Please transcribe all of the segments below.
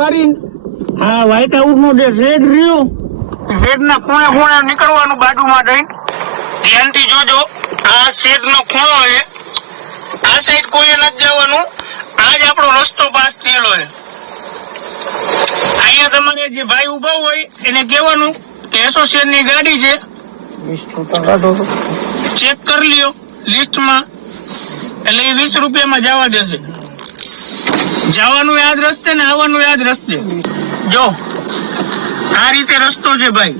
હા, white house નો જે shade રહ્યો, શેડ ના ખૂણે ખૂણે નીકળવાનું બાજુમાં જઈને ધ્યાનથી જોજો. આ શેડ નો ખૂણો છે, આ સાઈડ કોઈ નથી જવાનું. આજ આપણો રસ્તો પાસ થયેલો છે. અહીંયા તમારે જે ભાઈ ઉભા હોય એને કહેવાનું કે એસોસિએશન ની ગાડી છે, ચેક કરી લ્યો લિસ્ટમાં, એટલે એ 20 રૂપિયામાં જવા દેશે. જવાનું યાદ રસ્તે ને આવવાનું યાદ રસ્તે. જો આ રીતે રસ્તો છે ભાઈ,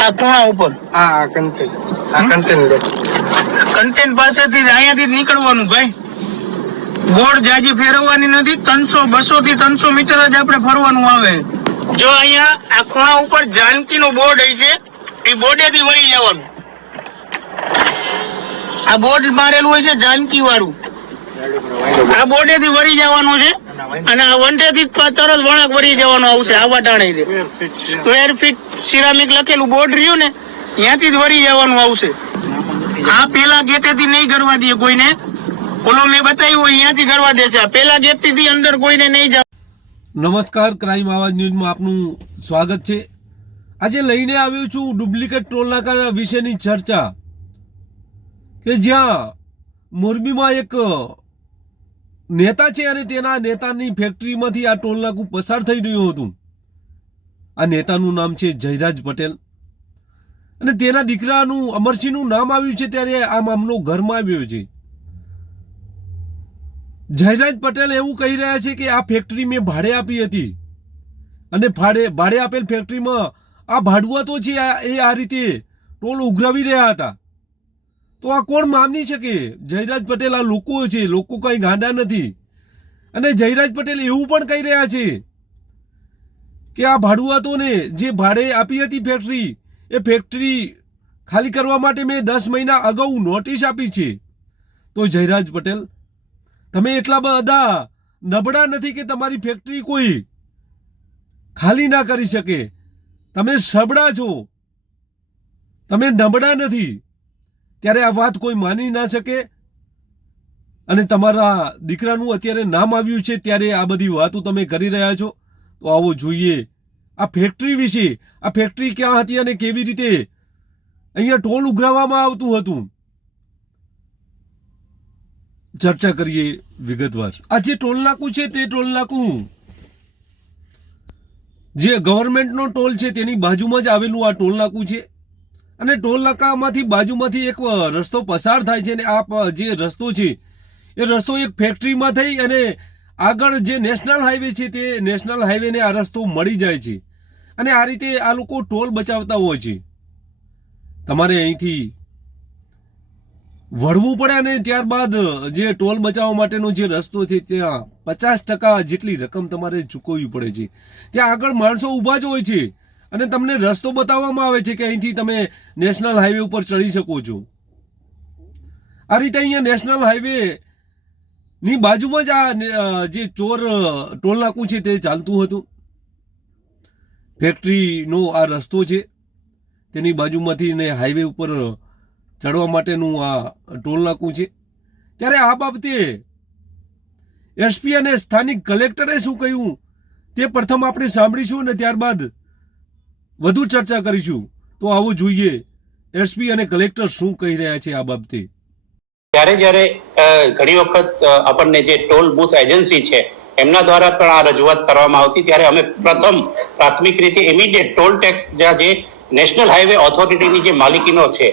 આ ખૂણા ઉપર કન્ટેન્ટ પાસેથી અહીંયાથી નીકળવાનું ભાઈ. ગોળ જાજી ફેરવવાની નથી. 200 થી 300 મીટર જ આપણે ફરવાનું આવે. જો અહીંયા આ ખૂણા ઉપર જાનકી નું બોર્ડ છે, એ બોર્ડેથી વળી જવાનું. આ બોર્ડ મારેલું હોય છે જાનકી વાળું, આ બોર્ડેથી વળી જવાનું છે. અને આ વંટેથી તરત વળાંક વળી જવાનું આવશે. આવા ટાણે સ્ક્વેર ફીટ સિરામિક લખેલું બોર્ડ રહ્યું ને, ત્યાંથી જ વળી જવાનું આવશે. આ પેલા ગેટેથી નહીં કરવા દે કોઈને, ઓલો મેં બતાવ્યું અહીંયાથી કરવા દેશે. આ પેલા ગેટથી અંદર કોઈને નહીં જાવ. નમસ્કાર, ક્રાઇમ આવાજ ન્યૂઝમાં આપનું સ્વાગત છે. આજે લઈને આવ્યો છું ડુપ્લિકેટ ટોલ નાકા વિશેની ચર્ચા, કે જ્યાં મોરબીમાં એક નેતા છે અને તેના નેતાની ફેક્ટરીમાંથી આ ટોલ નાકું પસાર થઈ રહ્યું હતું. આ નેતાનું નામ છે જયરાજ પટેલ અને તેના દીકરાનું અમરસિંહનું નામ આવ્યું છે. ત્યારે આ મામલો ઘરમાં આવ્યો છે. જયરાજ પટેલ એવું કહી રહ્યા છે કે આ ફેક્ટરી મેં ભાડે આપી હતી અને ભાડે આપેલ ફેક્ટરીમાં આ ભાડુઆતો છે એ આ રીતે ટોલ ઉઘરાવી રહ્યા હતા. તો આ કોણ માની શકે? જયરાજ પટેલ આ લોકો છે, લોકો કઈ ગાંડા નથી. અને જયરાજ પટેલ એવું પણ કહી રહ્યા છે કે આ ભાડુઆતોને જે ભાડે આપી હતી ફેક્ટરી, એ ફેક્ટરી ખાલી કરવા માટે મેં 10 મહિના અગાઉ નોટિસ આપી છે. તો જયરાજ પટેલ, તમે એટલા બધા નબળા નથી કે તમારી ફેક્ટરી કોઈ ખાલી ના કરી શકે. તમે સબળા છો, તમે નબળા નથી. ત્યારે આ વાત કોઈ માની ના શકે. અને તમારા દીકરાનું અત્યારે નામ આવ્યું છે, ત્યારે આ બધી વાતો તમે કરી રહ્યા છો. તો આવો જોઈએ આ ફેક્ટરી વિશે. આ ફેક્ટરી ક્યાં હતી અને કેવી રીતે અહીંયા ટોલ ઉઘરાવવામાં આવતું હતું, ચર્ચા કરીએ વિગતવાર. આ જે ટોલ નાકું છે તે ટોલ નાકું જે ગવર્મેન્ટનો ટોલ છે તેની બાજુમાં જ આવેલું આ ટોલ નાકું છે. અને ટોલ નાકામાંથી બાજુમાંથી એક રસ્તો પસાર થાય છે. અને આ જે રસ્તો છે એ રસ્તો એક ફેક્ટરીમાં થઈ અને આગળ જે નેશનલ હાઈવે છે તે નેશનલ હાઈવેને આ રસ્તો મળી જાય છે. અને આ રીતે આ લોકો ટોલ બચાવતા હોય છે. તમારે અહીંથી વળવું પડે અને ત્યારબાદ જે ટોલ બચાવવા માટેનો જે રસ્તો છે ત્યાં 50% જેટલી રકમ તમારે ચૂકવવી પડે છે. ત્યાં આગળ માણસો ઊભા જ હોય છે અને તમને રસ્તો બતાવવામાં આવે છે કે અહીંથી તમે નેશનલ હાઈવે ઉપર ચડી શકો છો. આ રીતે અહીંયા નેશનલ હાઈવે ની બાજુમાં જ આ જે ટોલ નાકું છે તે ચાલતું હતું. ફેક્ટરીનો આ રસ્તો છે, તેની બાજુમાંથી ને હાઈવે ઉપર ચડવા માટેનું આ ટોલ નાકું છે. ત્યારે આ બાબતે એસપી અને સ્થાનિક કલેક્ટરે શું કહ્યું તે પ્રથમ આપણે સાંભળીશું અને ત્યારબાદ વધુ ચર્ચા કરીશું. તો આવો જોઈએ એસપી અને કલેક્ટર શું કહી રહ્યા છે આ બાબતે. જ્યારે ઘણી વખત આપણને જે ટોલ બૂથ એજન્સી છે એમના દ્વારા પણ આ રજૂઆત કરવામાં આવતી, ત્યારે અમે પ્રથમ પ્રાથમિક રીતે ઇમિડિયેટ ટોલ ટેક્સ જે નેશનલ હાઈવે ઓથોરિટીની જે માલિકીનો છે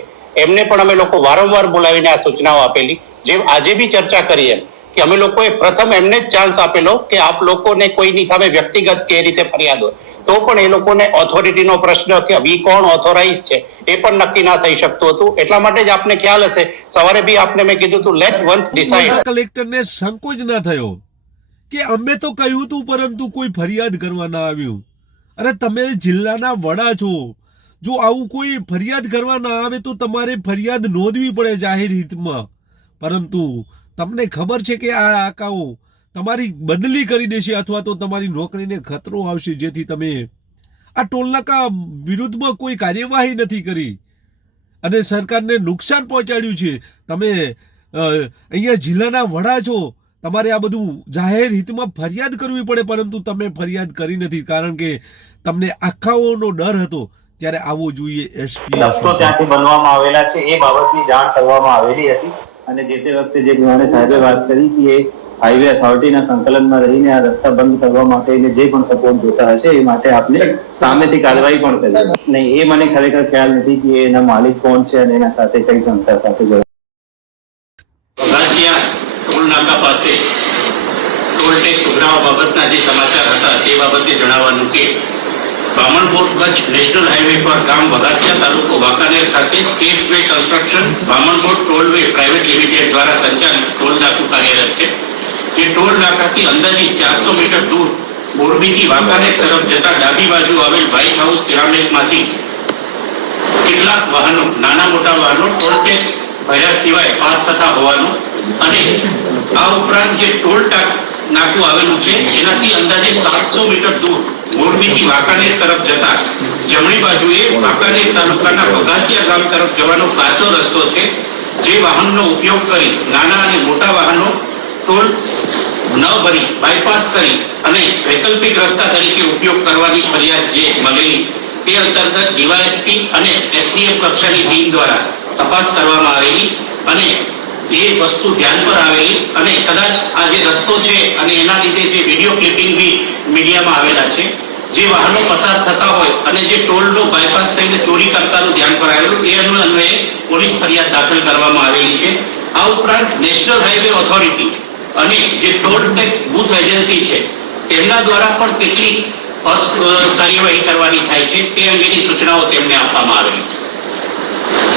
એમને પણ અમે લોકો વારંવાર બોલાવીને આ સૂચનાઓ આપેલી. જેમ આજે બી ચર્ચા કરીએ કે અમે લોકોએ પ્રથમ એમને જ ચાન્સ આપેલો કે આપ લોકોને કોઈની સામે વ્યક્તિગત કે રીતે ફરિયાદ હોય તો પણ એ લોકોને ઓથોરિટીનો પ્રશ્ન કે વી કોણ ઓથોરાઇઝ છે એ પણ નક્કી ના થઈ શકતું હતું. એટલા માટે જ આપને ખ્યાલ હશે, સવારે બી આપને મેં કીધું હતું લેટ વન્સ ડિસાઇડ. કલેક્ટરને સંકોચ ના થયો કે અમે તો કહ્યું હતું પરંતુ કોઈ ફરિયાદ કરવા ના આવ્યું. અરે તમે જિલ્લાના વડા છો, જો આવું કોઈ ફરિયાદ કરવા ના આવે તો તમારે ફરિયાદ નોંધવી પડે જાહેર હિતમાં. પરંતુ તમને ખબર છે કે આ આકાઓ તમારી બદલી કરી દેશે અથવા તો તમારી નોકરીને ખતરો આવશે, જેથી તમે આ ટોલ નાકા વિરુદ્ધમાં કોઈ કાર્યવાહી નથી કરી અને સરકારને નુકસાન પહોંચાડ્યું છે. તમે અહીંયા જિલ્લાના વડા છો, તમારે આ બધું જાહેર હિતમાં ફરિયાદ કરવી પડે, પરંતુ તમે ફરિયાદ કરી નથી કારણ કે તમને આખાઓનો ડર હતો. ત્યારે આવવો જોઈએ એસપી. રસ્તો ત્યાંથી બનવામાં આવેલા છે એ બાબતની જાણ કરવામાં આવેલી હતી અને જે તે વખતે જે પ્રમાણે સાહેબે વાત કરી કે હાઈવે ઓથોરિટીના સંકલનમાં રહીને આ રસ્તા બંધ કરવા માટે જે પણ સપોર્ટ જોતા હશે એ માટે આપણે સામેથી કાર્યવાહી પણ કરી. નહીં, એ મને ખરેખર ખ્યાલ નથી કે એના માલિક કોણ છે અને એના સાથે કઈ સંસ્થા સાથે બગાસિયા ટોલ નાકા પાસે ટોલ ટેક્સ ઉઘરાવવા બાબતના જે સમાચાર હતા તે બાબતે જણાવવાનું કે બામણકોટ કચ્છ નેશનલ હાઈવે પર ગામ બગાસિયા તાલુકો વાંકાનેર ખાતે safe way construction Bamankot toll way private limited દ્વારા સંચાલિત ટોલ નાકું કાર્યરત છે. જે ટોલ નાકાથી અંદાજિત 400 મીટર દૂર મોરબીથી વાંકાનેર તરફ જતા ડાબી બાજુ આવેલ વ્હાઇટ હાઉસ સિરામિકમાંથી કેટલાક વાહનો નાના મોટા વાહનો ટોલ ટેક્સ ભર્યા સિવાય પાસ થતા હોવાનું અને આ ઉપરાંત જે ટોલ નાકું આવેલું છે એનાથી અંદાજે 700 મીટર દૂર મોરબીથી વાંકાનેર તરફ જતા જમણી બાજુએ વાંકાનેર તાલુકાના બગાસિયા ગામ તરફ જવાનો કાચો રસ્તો છે. જે વાહનનો ઉપયોગ કરી નાના અને મોટા વાહનો ટોલ ન ભરી બાયપાસ કરી અને વૈકલ્પિક રસ્તા તરીકે ઉપયોગ કરવાની ફરિયાદ જે મળેલી તે અંતર્ગત ડીવાયએસપી અને એસડીએફ કક્ષાની ટીમ દ્વારા તપાસ કરવામાં આવેલી અને એ વસ્તુ ધ્યાન પર આવેલી અને કદાચ આ જે રસ્તો છે અને એના લીધે જે વિડીયો ક્લિપિંગ બી મીડિયામાં આવેલા છે, જે વાહનો પસાર થતા હોય અને જે ટોલનો બાયપાસ થઈને ચોરી કરતાનું ધ્યાન પર આવેલું એ અન્વયે પોલીસ ફરિયાદ દાખલ કરવામાં આવેલી છે. આ ઉપરાંત નેશનલ હાઈવે ઓથોરિટી અને જે ટોલ ટેક્સ બૂથ એજન્સી છે તેમના દ્વારા પણ કેટલીક કાર્યવાહી કરવાની થાય છે તે અંગેની સૂચનાઓ તેમને આપવામાં આવેલી છે.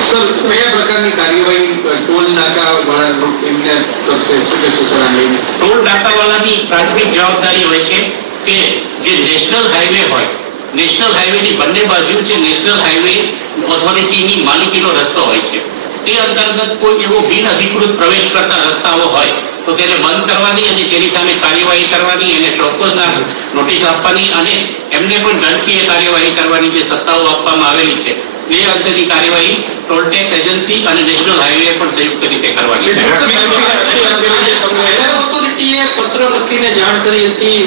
સર, કયા પ્રકારની કાર્યવાહી ટોલ નાકા વાળા એમને કરશે? ટોલ નાકાવાળાની પ્રાથમિક જવાબદારી હોય છે કે જે નેશનલ હાઈવે હોય, નેશનલ હાઈવેની બંને બાજુ જે નેશનલ હાઈવે ઓથોરિટીની માલિકીનો રસ્તો હોય છે તે અંતર્ગત કોઈ એવો બિન અધિકૃત પ્રવેશ કરતા રસ્તાઓ હોય તો તેને બંધ કરવાની અને તેની સામે કાર્યવાહી કરવાની, એને ચોક્કસના નોટિસ આપવાની અને એમને પણ દંડકીય કાર્યવાહી કરવાની જે સત્તાઓ આપવામાં આવેલી છે તે અંતરની કાર્યવાહી ટોલ ટેક્સ એજન્સી અને નેશનલ હાઈવે પણ સંયુક્ત રીતે કરવાની છે. ઓથોરિટીએ પત્ર લખીને જાણ કરી હતી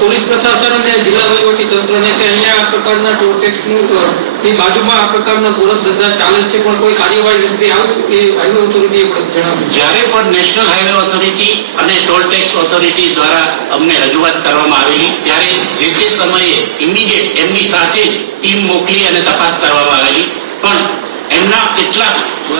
પોલીસ પ્રશાસન અને જિલ્લા વહીવટી તંત્રને કે અહીંયા આ પ્રકારના ટોલ ટેક્સની બાજુમાં આ પ્રકારના ગોરખ ધંધા ચાલે છે પણ કોઈ કાર્યવાહી નથી. આવું એ હાઈવે ઓથોરિટીએ જણાવ્યું. જ્યારે પણ નેશનલ હાઈવે ઓથોરિટી અને ટોલ ટેક્સ ઓથોરિટી દ્વારા અમને રજૂઆત કરવામાં આવેલી ત્યારે જે તે સમયે ઇમિડિયેટ એમની સાથે જ ટીમ મોકલી અને તપાસ કરવામાં આવેલી, પણ એમના કેટલાક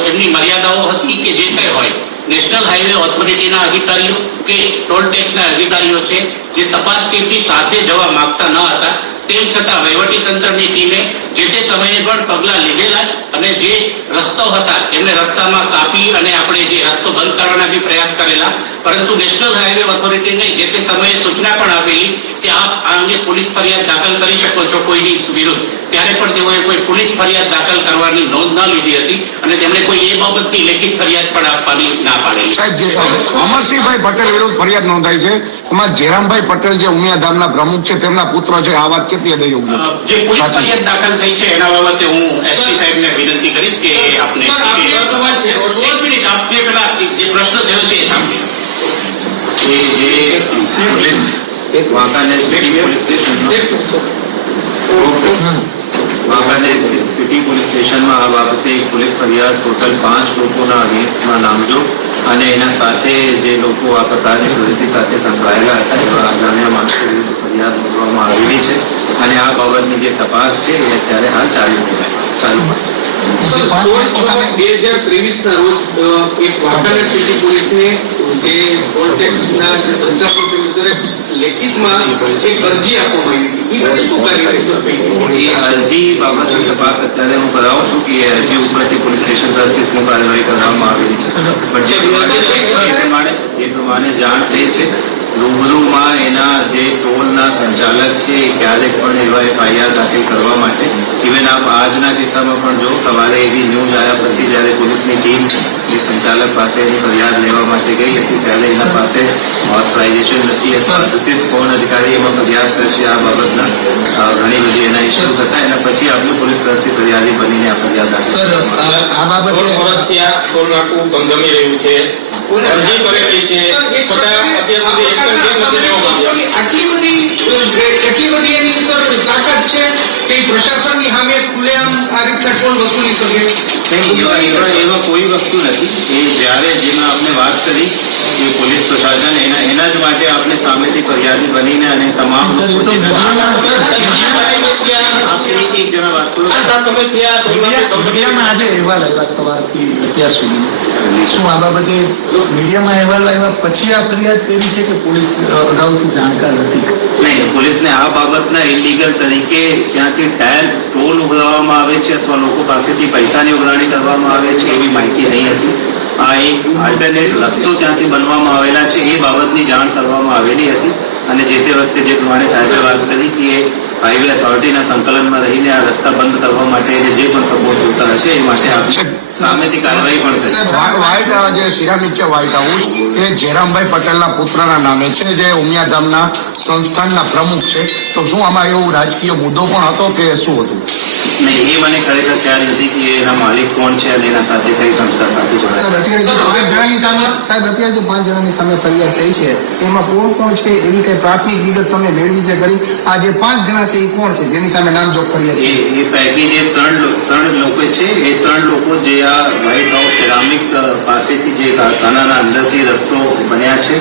એમની મર્યાદાઓ હતી કે જે કંઈ હોય નેશનલ હાઈવે ઓથોરિટીના અધિકારીઓ કે ટોલ ટેક્સના અધિકારીઓ છે જે તપાસ ટીમની સાથે જવા માંગતા ન હતા, તેમ છતાં વહીવટી તંત્રની ટીમે જે તે સમયે પણ પગલાં લીધેલા જ અને જે રસ્તો હતા એમને રસ્તામાં કાપી અને આપણે જે રસ્તો બંધ કરવાના બી પ્રયાસ કરેલા, પરંતુ નેશનલ હાઈવે ઓથોરિટીને જે તે સમયે સૂચના પણ આપેલી કે આપ આ અંગે પોલીસ ફરિયાદ દાખલ કરી શકો છો કોઈની વિરુદ્ધ. ત્યારે પણ તેઓએ કોઈ પોલીસ ફરિયાદ દાખલ કરવાની નોંધ ન લીધી હતી અને તેમણે કોઈ એ બાબતની લેખિત ફરિયાદ પણ આપવાની ના પાડેલી. સાહેબ, જે અમરસિંહભાઈ પટેલ વિરુદ્ધ ફરિયાદ નોંધાઈ છે એમાં જેરામભાઈ પટેલ જે ઉમિયાધામના પ્રમુખ છે તેમના પુત્ર છે, આ વાત કેટલી હદે યોગ્ય છે? જે પોલીસ ફરિયાદ દાખલ થઈ છે એના બાબતે હું એસપી સાહેબને વિનંતી કરીશ કે આપને એક મિનિટ આપને પેલા જે પ્રશ્ન થયો છે એ સાંભળી. વાંકાનેર સિટી પોલીસ સ્ટેશનમાં આ બાબતે એક પોલીસ ફરિયાદ ટોટલ 5 લોકોના અગેન્સ્ટમાં નામજો અને એના સાથે જે લોકો આ પ્રકારની પ્રવૃત્તિ સાથે સંકળાયેલા હતા એવા અજાણ્યા માણસો વિરુદ્ધ ફરિયાદ નોંધવામાં આવેલી છે અને આ બાબતની જે તપાસ છે એ અત્યારે હાલ ચાલુ છે. 16/6/2023 ના રોજ એક વાંકાનેર સિટી પોલીસને જે ટોલ ટેક્સના જે સંચાલક લેખિતમાં એક અરજી આપવામાં આવી હતી. એ શું કાર્યવાહી સર? એ અરજી બાબતની તપાસ અત્યારે હું કરાવું છું કે એ અરજી ઉપરથી પોલીસ સ્ટેશન તરફથી શું કાર્યવાહી કરવામાં આવેલી છે. એ પ્રમાણે જાણ થઈ છે રૂબરૂમાં એના જે ટોલના સંચાલક છે એ ક્યારેક પણ એવા FIR દાખલ કરવા માટે ઇવન આપ આજના કિસ્સામાં પણ જો સવારે એવી ન્યૂઝ આવ્યા પછી જ્યારે પોલીસની ટીમ જે સંચાલક પાસે એની ફરિયાદ લેવા માટે ગઈ હતી ત્યારે એના પાસે ઓથોરાઇઝેશન નથી અથવા સૂચિત ફોન અધિકારી એમાં ફરિયાદ કરશે આ બાબતના ઘણી બધી એના ઇસ્યુ હતા. એના પછી આપણે પોલીસ તરફથી ફરિયાદી બનીને આ ફરિયાદ સર, આ બાબતે વર્ષથી આ ટોલ નાકું ગમગમી રહ્યું છે. અરજી કરેલી છે છતાં અત્યાર સુધી એક્શન કેમ નથી લેવામાં આવ્યા? એટલી બધી એની સર તાકાત છે કે પ્રશાસનની સામે ખુલ્લેઆમ આ રીતના ટોલ વસૂલી શકે. એવા કોઈ વસ્તુ નથી. એ જ્યારે જેમાં આપણે વાત કરી કે પોલીસ પ્રશાસન એના જ માટે આપણે સામેથી ફરિયાદી બનીને અને તમામ લોકો જે એક જણા વાત કરો મીડિયામાં આજે અહેવાલ આવ્યા સવારથી અત્યાર સુધી શું આ બાબતે મીડિયામાં અહેવાલ આવ્યા પછી આ ફરિયાદ કરી છે કે પોલીસ અગાઉથી જાણકાર હતી? નહીં, પોલીસને આ બાબતના ઇલીગલ તરીકે ત્યાંથી ટોલ ઉઘરાવવામાં આવે છે અથવા લોકો પાસેથી પૈસાની ઉઘરાણી કરવામાં આવે છે એવી માહિતી નહીં હતી. આ એક આલ્ટરનેટ રસ્તો ત્યાંથી બનવામાં આવેલા છે એ બાબતની જાણ કરવામાં આવેલી હતી અને જે તે વખતે જે પ્રમાણે સાહેબે વાત કરી કે હાઈવે ઓથોરિટીના સંકલનમાં રહીને આ રસ્તા બંધ કરવા માટે જે પણ સપોર્ટ જોતા હશે એ માટે આપણે સામેથી કાર્યવાહી પણ કરી. વ્હાઇટ જે સિરામિક છે વ્હાઇટ હાઉસ એ જયરામભાઈ પટેલના પુત્રના નામે છે, જે ઉમિયાધામના સંસ્થાનના પ્રમુખ છે. તો શું આમાં એવો રાજકીય મુદ્દો પણ હતો કે શું હતું? નહીં, એ મને ખરેખર ખ્યાલ નથી કે એના માલિક કોણ છે અને એના સાથે કઈ સંસ્થા સાથે જોડાયેલા. અત્યારે જે 5 જણાની સામે ફરિયાદ થઈ છે એમાં કોણ કોણ છે એવી કઈ પ્રાથમિક વિગત તમે મેળવી છે કરી? આ જે 5 જણા છે એ કોણ છે જેની સામે નામજોગ ફરિયાદ છે? એ પૈકી જે ત્રણ લોકો છે એ 3 લોકો જે આ વ્હાઇટ હાઉસ સિરામિક પાસેથી જે કારખાનાના અંદરથી રસ્તો બન્યા છે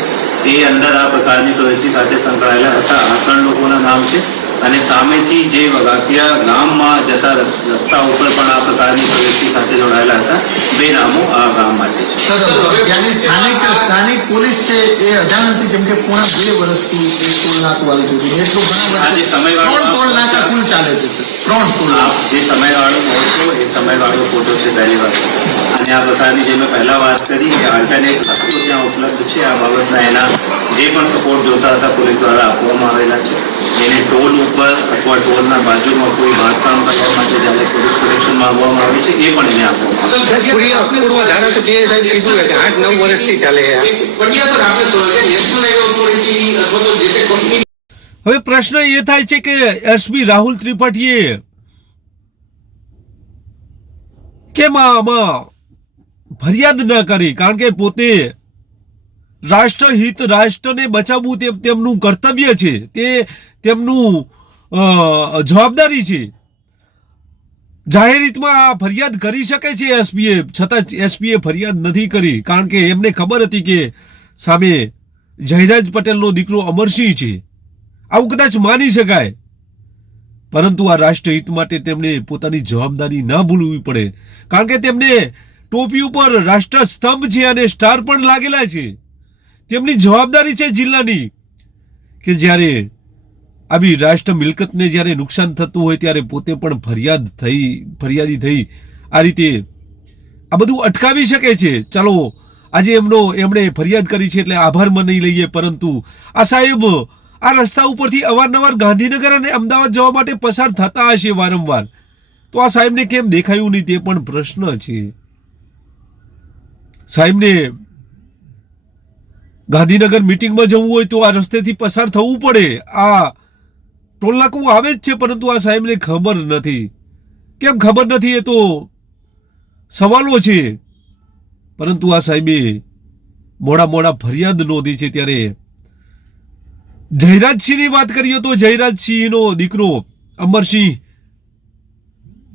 એ અંદર આ પ્રકારની પ્રવૃત્તિ સાથે સંકળાયેલા હતા. આ 3 લોકોના નામ છે અને સામેથી જે વગાસિયા ગામમાં જતા રસ્તા ઉપર પણ આ પ્રકારની પ્રવૃત્તિ સાથે જોડાયેલા હતા. 2 નામો આ ગામ માટે છે. સર, ત્યાંની સ્થાનિક પોલીસ છે એ અજાણ હતી કેમ કે પૂર્ણ 2 વર્ષથી એ ટોલ નાકું આવી ચૂક્યું છે. એટલું ઘણા આ જે સમયગાળો 3 ટોલ નાકા કુલ ચાલે છે સર. 3 ટોલ આપ જે સમયગાળો કહો છો એ સમયગાળો ખોટો છે પહેલી વાત. અને આ પ્રકારની જે મેં પહેલા વાત કરી કે આલ્ટરનેટ રસ્તો ત્યાં ઉપલબ્ધ છે આ બાબતના એના જે પણ સપોર્ટ જોતા હતા પોલીસ દ્વારા આપવામાં આવેલા છે. એને ટોલ ઉપર અથવા ટોલના બાજુમાં કોઈ બાંધકામ કરવા માટે જ્યારે પોલીસ પ્રોટેક્શન માંગવામાં આવે છે એ પણ એને આપવામાં આવે છે. પૂર્વ ધારાસભ્યએ સાહેબ કીધું કે 8-9 વર્ષથી ચાલે પંડ્યા સર આપણે નેશનલ હાઈવે ઓથોરિટી અથવા તો જે તે કંપની. હવે પ્રશ્ન એ થાય છે કે એસપી રાહુલ ત્રિપાઠીએ કેમ આમાં ફરિયાદ ન કરી? કારણ કે પોતે રાષ્ટ્રહિત, રાષ્ટ્રને બચાવવું તેમનું કર્તવ્ય છે, તે તેમનું જવાબદારી છે. જાહેર હિતમાં આ ફરિયાદ કરી શકે છે એસપીએ, છતાં એસપીએ ફરિયાદ નથી કરી કારણ કે એમને ખબર હતી કે સામે જયરાજ પટેલનો દીકરો અમરસિંહ છે. આવું કદાચ માની શકાય, પરંતુ આ રાષ્ટ્રહિત માટે તેમણે પોતાની જવાબદારી ના ભૂલવી પડે કારણ કે તેમને ટોપી ઉપર રાષ્ટ્ર સ્તંભ છે અને સ્ટાર પણ લાગેલા છે. તેમની જવાબદારી છે જિલ્લાની કે જ્યારે આવી રાષ્ટ્ર મિલકતને જ્યારે નુકસાન થતું હોય ત્યારે પોતે પણ ફરિયાદી થઈ આ રીતે આ બધું અટકાવી શકે છે. ચાલો આજે એમણે ફરિયાદ કરી છે એટલે આભાર માની લઈએ, પરંતુ આ સાહેબ આ રસ્તા ઉપરથી અવારનવાર ગાંધીનગર અને અમદાવાદ જવા માટે પસાર થતા હશે વારંવાર, તો આ સાહેબને કેમ દેખાયું નહીં તે પણ પ્રશ્ન છે. સાહેબને ગાંધીનગર મીટિંગમાં જવું હોય તો આ રસ્તેથી પસાર થવું પડે. આ ટોલ નાકું આવે જ છે, પરંતુ આ સાહેબને ખબર નથી. કેમ ખબર નથી એ તો સવાલો છે. પરંતુ આ સાહેબે મોડા ફરિયાદ નોંધી છે. ત્યારે જયરાજસિંહની વાત કરીએ તો જયરાજસિંહનો દીકરો અમરસિંહ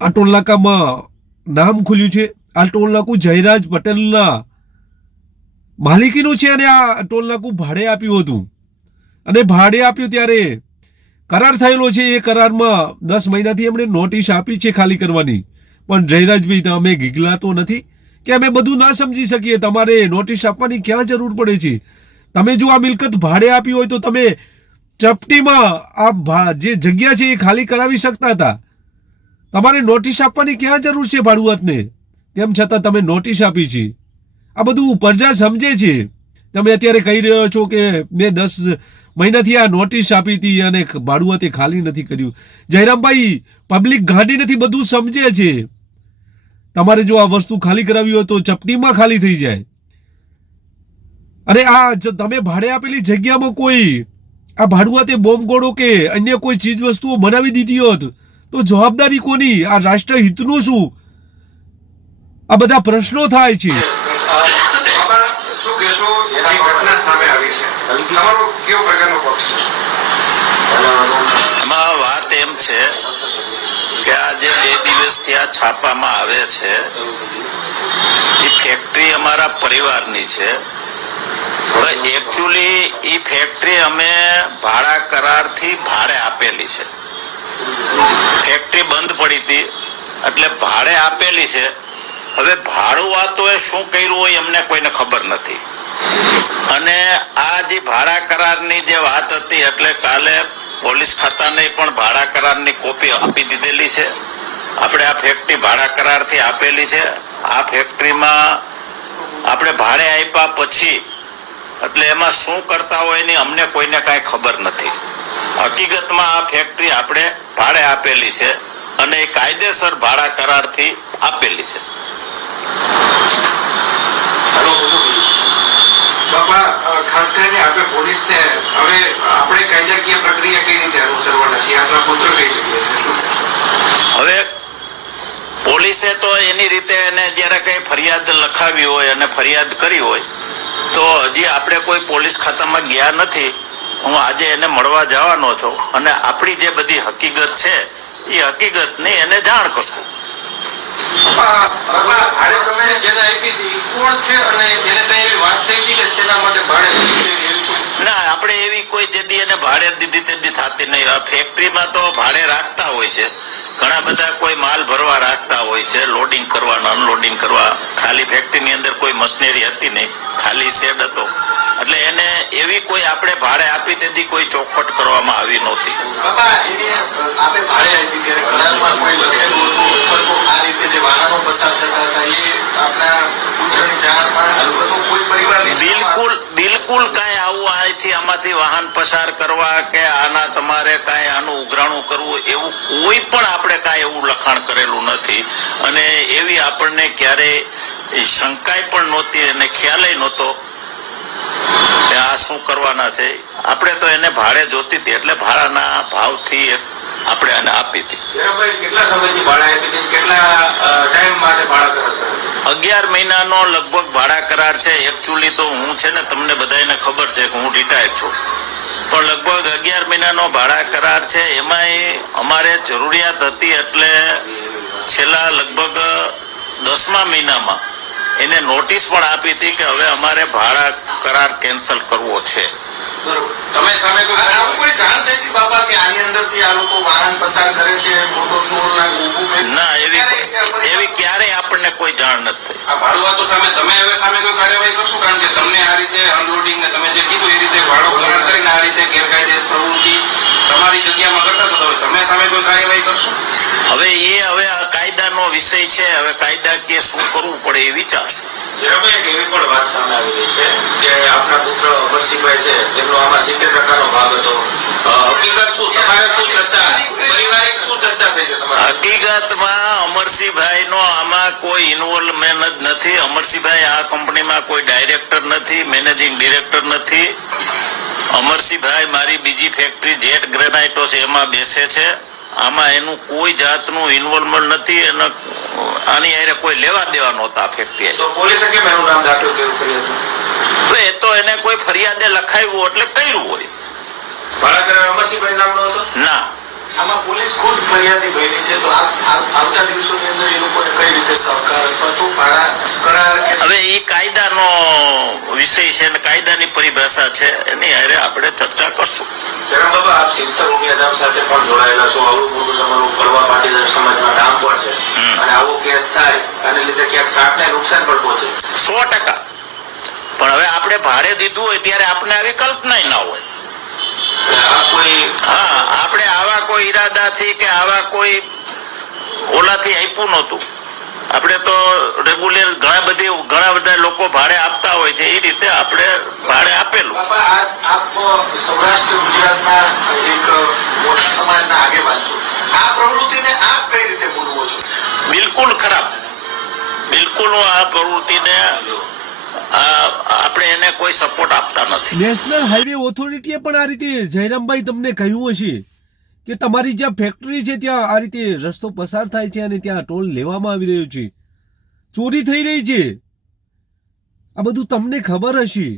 આ ટોલ નાકામાં નામ ખુલ્યું છે. આ ટોલ નાકું જયરાજ પટેલના માલિકીનું છે અને આ ટોલ નાકું ભાડે આપ્યું હતું અને ભાડે આપ્યું ત્યારે કરાર થયેલો છે. એ કરારમાં 10 મહિનાથી એમણે નોટિસ આપી છે ખાલી કરવાની, પણ જયરાજભાઈ તમે ગીગલા તો નથી કે અમે બધું ના સમજી શકીએ? તમારે નોટિસ આપવાની ક્યાં જરૂર પડે છે? તમે જો આ મિલકત ભાડે આપી હોય તો તમે ચપટીમાં આ જે જગ્યા છે એ ખાલી કરાવી શકતા હતા. તમારે નોટિસ આપવાની ક્યાં જરૂર છે ભાડુઆતને? તેમ છતાં તમે નોટિસ આપી છે. આ બધું પ્રજા સમજે છે. તમે અત્યારે કહી રહ્યો છો કે મેં 10 મહિનાથી આ નોટિસ આપી હતી અને ભાડુઆતે ખાલી નથી કર્યું. જયરામભાઈ, પબ્લિક ગાંડી નથી, બધું સમજે છે. તમારે જો આ વસ્તુ ખાલી કરાવી હોય તો ચપટીમાં ખાલી થઈ જાય. અને આ તમે ભાડે આપેલી જગ્યામાં કોઈ આ ભાડુઆતે બોમ્બ ગોળો કે અન્ય કોઈ ચીજ વસ્તુઓ બનાવી દીધી હોત તો જવાબદારી કોની? આ રાષ્ટ્રહિતનું શું? આ બધા પ્રશ્નો થાય છે. તમારો કેવો પ્રકારનો પક્ષ છે? એમાં વાત એમ છે કે આ જે 2 દિવસથી આ છાપામાં આવે છે એ ફેક્ટરી અમારા પરિવારની છે. હવે એકચ્યુઅલી એ ફેક્ટરી અમે ભાડા કરારથી ભાડે આપેલી છે. ફેક્ટરી બંધ પડી હતી એટલે ભાડે આપેલી છે. હવે ભાડુઆતોએ શું કર્યું હોય એમને કોઈને ખબર નથી. અને આ જે ભાડા કરારની જે વાત હતી એટલે કાલે પોલીસ ખાતાને પણ ભાડા કરારની કોપી આપી દીધેલી છે. આપણે આ ફેક્ટરી ભાડા કરારથી આપેલી છે. આ ફેક્ટરીમાં આપણે ભાડે આપ્યા પછી એટલે એમાં શું કરતા હોય એની અમને કોઈને કાંઈ ખબર નથી. હકીકતમાં આ ફેક્ટરી આપણે ભાડે આપેલી છે અને એ કાયદેસર ભાડા કરારથી આપેલી છે. બાપા, ખાસ કરીને આપણે પોલીસને હવે આપણે કાયદાકીય પ્રક્રિયા કઈ રીતે અનુસરવાના છીએ? આપણા પુત્ર કઈ જગ્યાએ છે, શું છે? હવે પોલીસે તો એની રીતે એને જ્યારે કઈ ફરિયાદ લખાવી હોય અને ફરિયાદ કરી હોય તો હજી આપણે કોઈ પોલીસ ખાતામાં ગયા નથી. હું આજે એને મળવા જવાનો છું અને આપણી જે બધી હકીકત છે એ હકીકતની એને જાણ કરશું. ભાડે તમે જેને આપી હતી કોણ છે અને એને કઈ એવી વાત થઈ હતી કે શેના માટે ભાડે ના, આપણે એવી કોઈ જેદી એને ભાડે દીધી તેદી થતી નહીં. આ ફેક્ટરીમાં તો ભાડે રાખતા હોય છે. ઘણા બધા કોઈ માલ ભરવા રાખતા હોય છે, લોડિંગ કરવા અનલોડિંગ કરવા. ખાલી ફેક્ટરીની અંદર કોઈ મશીનરી હતી નહીં, ખાલી શેડ હતો. એટલે એને એવી કોઈ આપણે ભાડે આપી તેથી કોઈ ચોખવટ કરવામાં આવી નહોતી. બાપા, એને આપણે ભાડે આપી ત્યારે કરારમાં કોઈ લખેલું હતું અથવા તો આ રીતે જે વાહનો પસાર થતા હતા એ આપણા પુત્રની જાણમાં અથવા કોઈ પરિવારની બિલકુલ કાંઈ આવું અહીંથી આમાંથી વાહન પસાર કરવા કે આના તમારે કાંઈ આનું ઉઘરાણું કરવું એવું કોઈ પણ આપણે કાંઈ એવું લખાણ કરેલું નથી. અને એવી આપણને ક્યારેય શંકાય પણ નહોતી અને ખ્યાલય નહોતો આ શું કરવાના છે. આપણે તો એને ભાડે જોતી હતી એટલે ભાડાના ભાવથી આપણે એને આપી હતી. કેટલા સમયથી ભાડે આપી હતી? કેટલા ટાઈમ માટે ભાડા કરાર? 11 મહિનાનો લગભગ ભાડા કરાર છે. એકચ્યુઅલી તો હું છે ને તમને બધાને ખબર છે કે હું રિટાયર છું, પણ લગભગ 11 મહિનાનો ભાડા કરાર છે. એમાંય અમારે જરૂરિયાત હતી એટલે છેલ્લા લગભગ 10મા મહિનામાં એને નોટિસ પણ આપી હતી કે હવે અમારે ભાડા કરાર કેન્સલ કરવો છે. તમે સામે કોઈ જાણ થઈ હતી બાપા કે આની અંદરથી આ લોકો વાહન પસાર કરે છે, ના, એવી ક્યારેય આપણને કોઈ જાણ નથી થઈ. આ ભાડુઆતો સામે તમે હવે સામે કોઈ કાર્યવાહી કરશો? કારણ કે તમને આ રીતે અનલોડિંગ ને તમે જે કીધું એ રીતે ભાડો કરાર કરીને આ રીતે ગેરકાયદે પ્રવૃત્તિ તમારી જગ્યામાં કરતા હતા, હવે તમે સામે કોઈ કાર્યવાહી કરશો? હવે આ કાયદાનો વિષય છે. હવે કાયદાકીય શું કરવું પડે એ વિચારશું. જેરાભાઈ, એવી પણ વાત સામે આવી રહી છે કે આપના પુત્ર અમરસિંહભાઈ છે તેમનો આમાં 70% ભાગ હતો. હકીકત શું? તમારે શું ચર્ચા, પારિવારિક શું ચર્ચા થઈ છે તમારી? હકીકતમાં અમરસિંહભાઈ નો આમાં કોઈ ઇન્વોલ્વમેન્ટ જ નથી. અમરસિંહભાઈ આ કંપનીમાં કોઈ ડાયરેક્ટર નથી, મેનેજિંગ ડિરેક્ટર નથી. અમરસિંહભાઈ મારી બીજી ફેક્ટરી જેટ ગ્રેનાઇટો છે એમાં બેસે છે. આમાં એનું કોઈ જાતનું ઇન્વોલ્વમેન્ટ નથી. એને આની હારે કોઈ લેવા દેવા નહોતા ફેક્ટરી. તો પોલીસે કેમ એનું નામ દાખલ કર્યું હતું? એ તો એને કોઈ ફરિયાદે લખાવ્યું એટલે કર્યું હોય. ભાડા કરાર અમરસિંહભાઈ નામનો હતો? ના, આમાં પોલીસ ખુદ ફરિયાદી બની છે, તો આવતા દિવસોની અંદર એ લોકોને કઈ રીતે સહકાર અથવા તો ભાડા કરાર કે હવે એ કાયદાનો વિષય છે અને કાયદાની પરિભાષા છે, એની હારે આપણે ચર્ચા કરશું. જયરામ બાબા, આપ સિરસા ઉમિયાધામ સાથે પણ જોડાયેલા છો. આવું મોટું તમારું કડવા પાટીદાર સમાજમાં નામ પણ છે અને આવો કેસ થાય આને લીધે ક્યાંક શાકને નુકસાન પણ પહોંચે. 100%. પણ હવે આપણે ભાડે દીધું હોય ત્યારે આપણે આવી કલ્પના ના હોય. આપણે આવા કોઈ ઈરાદાથી કે આવા કોઈ ઓલાથી આપ્યું નહોતું. આપણે તો રેગ્યુલર ઘણા બધા લોકો ભાડે આપતા હોય છે એ રીતે આપણે ભાડે આપેલું. આપ સૌરાષ્ટ્ર ગુજરાતના એક મોટા સમાજના આગેવાન છો, આ પ્રવૃત્તિને આપ કઈ રીતે મૂલવો છો? બિલકુલ ખરાબ. બિલકુલ આ પ્રવૃત્તિને આપણે એને કોઈ સપોર્ટ આપતા નથી. નેશનલ હાઈવે ઓથોરિટીએ પણ આ રીતે જયરામભાઈ તમને કહ્યું હશે કે તમારી જ્યાં ફેક્ટરી છે ત્યાં આ રીતે રસ્તો પસાર થાય છે અને ત્યાં ટોલ લેવામાં આવી રહ્યો છે, ચોરી થઈ રહી છે, આ બધું તમને ખબર હશે.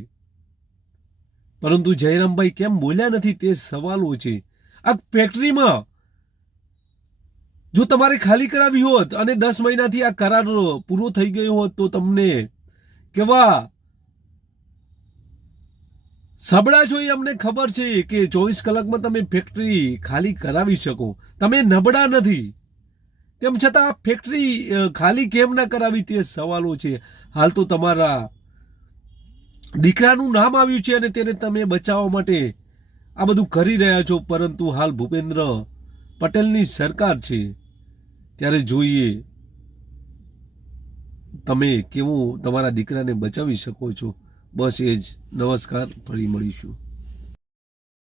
પરંતુ જયરામભાઈ કેમ બોલ્યા નથી તે સવાલો છે. આ ફેક્ટરીમાં જો તમારે ખાલી કરાવી હોત અને 10 મહિનાથી આ કરાર પૂરો થઈ ગયો હોત તો તમને કેવા સબળા છો એ અમને ખબર છે કે 24 કલાકમાં તમે ફેક્ટરી ખાલી કરાવી શકો. તમે નબળા નથી, તેમ છતાં આ ફેક્ટરી ખાલી કેમ ના કરાવી તે સવાલો છે. હાલ તો તમારા દીકરાનું નામ આવ્યું છે અને તેને તમે બચાવવા માટે આ બધું કરી રહ્યા છો, પરંતુ હાલ ભૂપેન્દ્ર પટેલની સરકાર છે, ત્યારે જોઈએ તમે કેવું તમારા દીકરાને બચાવી શકો છો. બસ એ જ. નમસ્કાર, ફરી મળીશું.